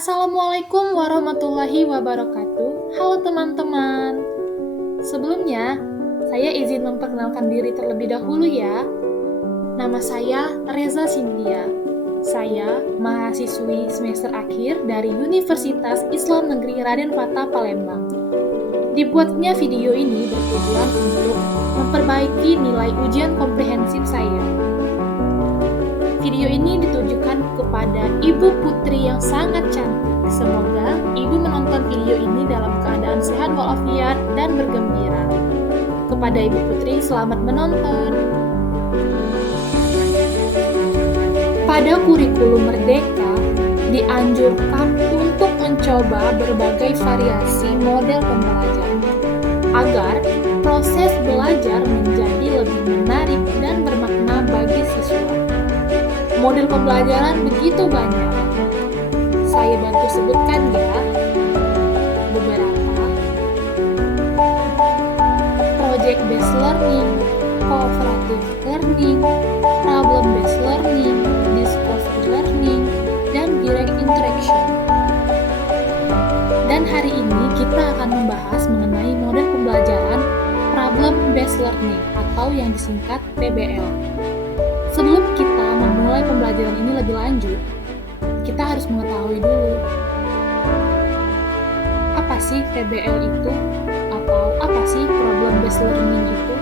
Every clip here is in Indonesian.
Assalamualaikum warahmatullahi wabarakatuh. Halo teman-teman. Sebelumnya, saya izin memperkenalkan diri terlebih dahulu ya. Nama saya Reza Cynthia. Saya mahasiswi semester akhir dari Universitas Islam Negeri Raden Fatah Palembang. Dibuatnya video ini bertujuan untuk memperbaiki nilai ujian komprehensif saya. Video ini ditujukan kepada Ibu Putri yang sangat cantik. Semoga Ibu menonton video ini dalam keadaan sehat walafiat dan bergembira. Kepada Ibu Putri, selamat menonton. Pada kurikulum Merdeka, dianjurkan untuk mencoba berbagai variasi model pembelajaran agar proses belajar menjadi lebih menarik dan bermakna bagi siswa. Model pembelajaran begitu banyak. Saya bantu sebutkan ya beberapa. Project based learning, cooperative learning, problem based learning, discovery learning, dan direct interaction. Dan hari ini kita akan membahas mengenai model pembelajaran problem based learning atau yang disingkat PBL. Sebelum kita memulai pembelajaran ini lebih lanjut, kita harus mengetahui dulu apa sih PBL itu atau apa sih problem based learning itu.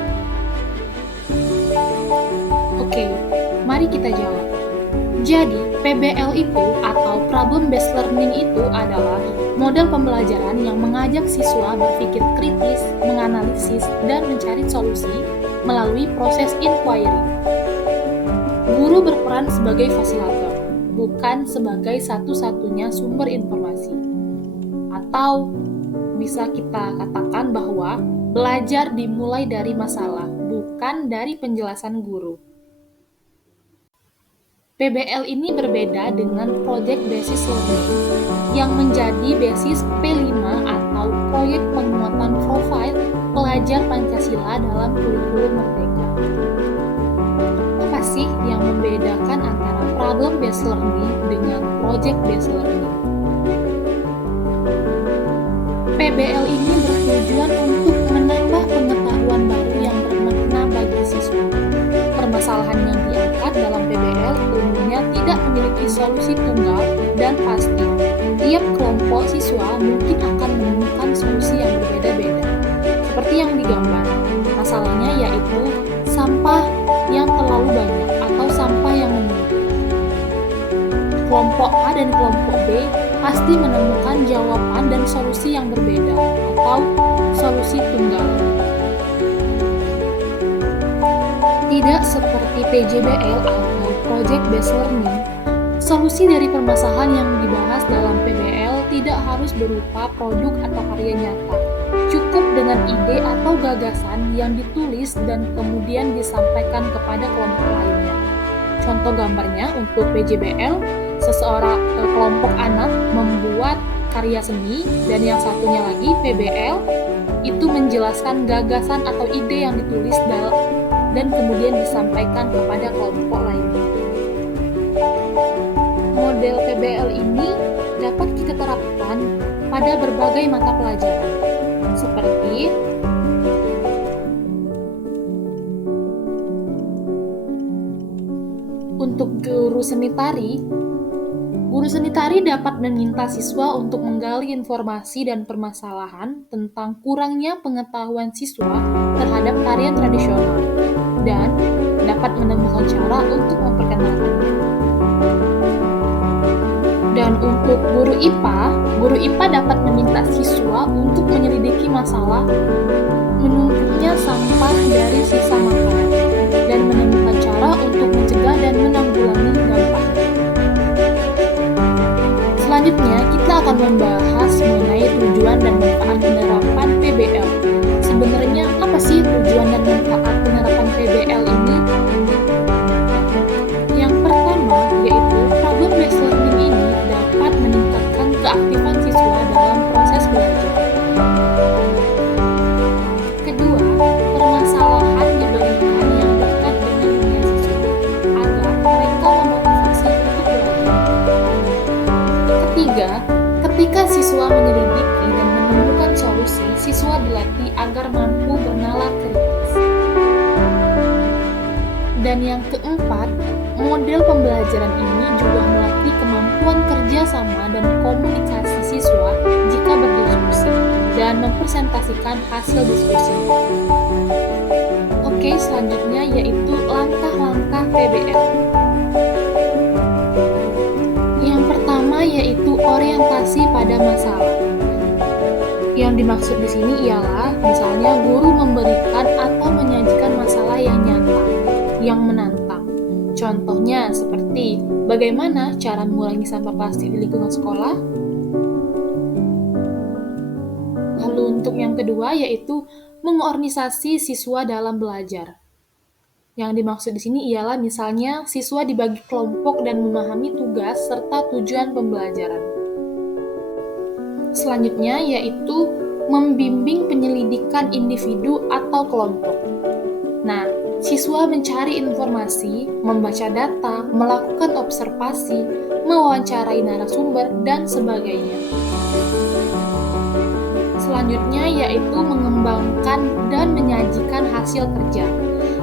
Oke, mari kita jawab. Jadi, PBL itu atau problem based learning itu adalah model pembelajaran yang mengajak siswa berpikir kritis, menganalisis, dan mencari solusi melalui proses inquiry. Guru berperan sebagai fasilitator, bukan sebagai satu-satunya sumber informasi. Atau bisa kita katakan bahwa belajar dimulai dari masalah, bukan dari penjelasan guru. PBL ini berbeda dengan Project Basis Learning yang menjadi basis P5 atau proyek penguatan profil pelajar Pancasila dalam kurikulum Merdeka. Apa sih yang membedakan antara problem based learning dengan project based learning? PBL ini bertujuan untuk menambah pengetahuan baru yang bermakna bagi siswa. Permasalahan yang diangkat dalam PBL umumnya tidak memiliki solusi tunggal dan pasti. Tiap kelompok siswa mungkin akan menemukan solusi yang berbeda-beda. Seperti yang digambar, masalahnya yaitu sampah yang terlalu banyak atau sampah yang menumpuk. Kelompok A dan kelompok B pasti menemukan jawaban dan solusi yang berbeda atau solusi tunggal. Tidak seperti PJBL atau Project Based Learning, solusi dari permasalahan yang dibahas dalam PBL tidak harus berupa produk atau karya nyata. Cukup dengan ide atau gagasan yang ditulis dan kemudian disampaikan kepada kelompok lainnya. Contoh gambarnya untuk PJBL, kelompok anak membuat karya seni dan yang satunya lagi PBL itu menjelaskan gagasan atau ide yang ditulis dan kemudian disampaikan kepada kelompok lainnya. Model PBL ini dapat kita terapkan pada berbagai mata pelajaran, seperti untuk guru seni tari dapat meminta siswa untuk menggali informasi dan permasalahan tentang kurangnya pengetahuan siswa terhadap tarian tradisional dan dapat menemukan cara untuk memperkenalkannya. Dan untuk guru IPA dapat meminta siswa untuk menyelidiki masalah menumpuknya sampah dari sisa makanan dan menemukan cara untuk mencegah dan menanggulangi dampaknya. Selanjutnya, kita akan membahas mengenai tujuan dan manfaat penerapan PBL. Sebenarnya apa sih tujuan dan manfaat penerapan PBL ini? Yang pertama, yaitu problem based learning ini dapat meningkatkan keaktifan siswa dalam proses belajar. Kedua, permasalahan diberikan Dan yang keempat, model pembelajaran ini juga melatih kemampuan kerjasama dan komunikasi siswa jika berdiskusi dan mempresentasikan hasil diskusi. Oke, selanjutnya yaitu langkah-langkah PBL. Yang pertama yaitu orientasi pada masalah. Yang dimaksud di sini ialah misalnya guru memberikan atau menyajikan masalah yang nyata, yang menantang. Contohnya seperti bagaimana cara mengurangi sampah plastik di lingkungan sekolah. Lalu untuk yang kedua yaitu mengorganisasi siswa dalam belajar. Yang dimaksud di sini ialah misalnya siswa dibagi kelompok dan memahami tugas serta tujuan pembelajaran. Selanjutnya yaitu membimbing penyelidikan individu atau kelompok. Nah, siswa mencari informasi, membaca data, melakukan observasi, mewawancarai narasumber, dan sebagainya. Selanjutnya yaitu mengembangkan dan menyajikan hasil kerja.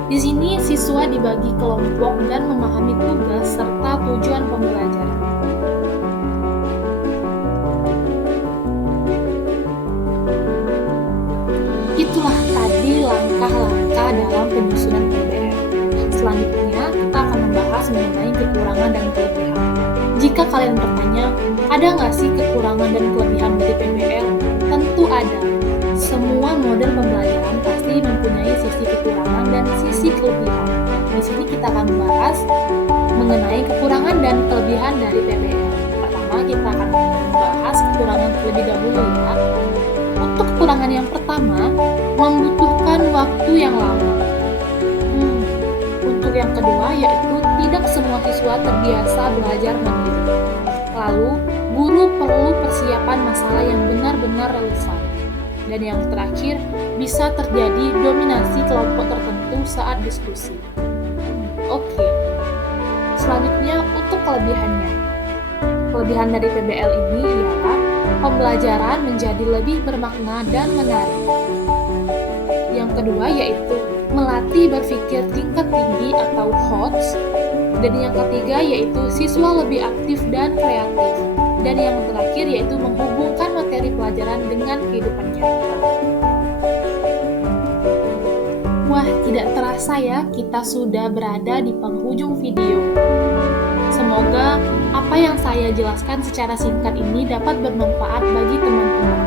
Di sini siswa dibagi kelompok dan memahami tugas serta tujuan pembelajaran. Itulah tadi langkah-langkah dalam penyusunan PBL. Selanjutnya, kita akan membahas mengenai kekurangan dan kelebihan. Jika kalian bertanya, ada nggak sih kekurangan dan kelebihan dari PBL? Tentu ada. Semua model pembelajaran pasti mempunyai sisi kekurangan dan sisi kelebihan. Di sini kita akan membahas mengenai kekurangan dan kelebihan dari PBL. Pertama, kita akan membahas kekurangan terlebih dahulu ya. Untuk kekurangan yang pertama, membutuhkan waktu yang lama. Untuk yang kedua, yaitu tidak semua siswa terbiasa belajar mandiri. Lalu, guru perlu persiapan masalah yang benar-benar relevan. Dan yang terakhir, bisa terjadi dominasi kelompok tertentu saat diskusi. Oke. Selanjutnya, untuk kelebihannya. Kelebihan dari PBL ini ialah pembelajaran menjadi lebih bermakna dan menarik. Yang kedua yaitu melatih berpikir tingkat tinggi atau HOTS. Dan yang ketiga yaitu siswa lebih aktif dan kreatif. Dan yang terakhir yaitu menghubungkan materi pelajaran dengan kehidupan nyata. Wah, tidak terasa ya kita sudah berada di penghujung video. Semoga apa yang saya jelaskan secara singkat ini dapat bermanfaat bagi teman-teman.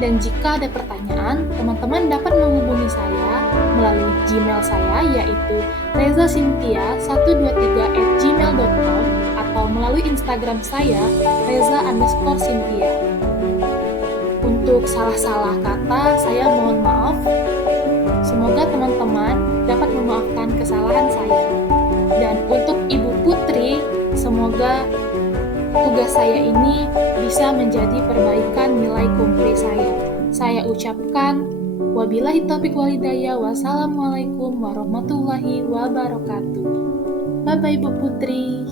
Dan jika ada pertanyaan, teman-teman dapat menghubungi saya melalui Gmail saya yaitu rezacintia123@gmail.com atau melalui Instagram saya reza_cynthia. Untuk salah-salah kata, saya mohon maaf. Semoga teman-teman dapat memaafkan kesalahan saya. Dan untuk Ibu Putri, semoga tugas saya ini bisa menjadi perbaikan nilai kompre saya. Saya ucapkan wabillahi taufiq walhidayah. Wassalamualaikum warahmatullahi wabarakatuh. Bye-bye Ibu Putri.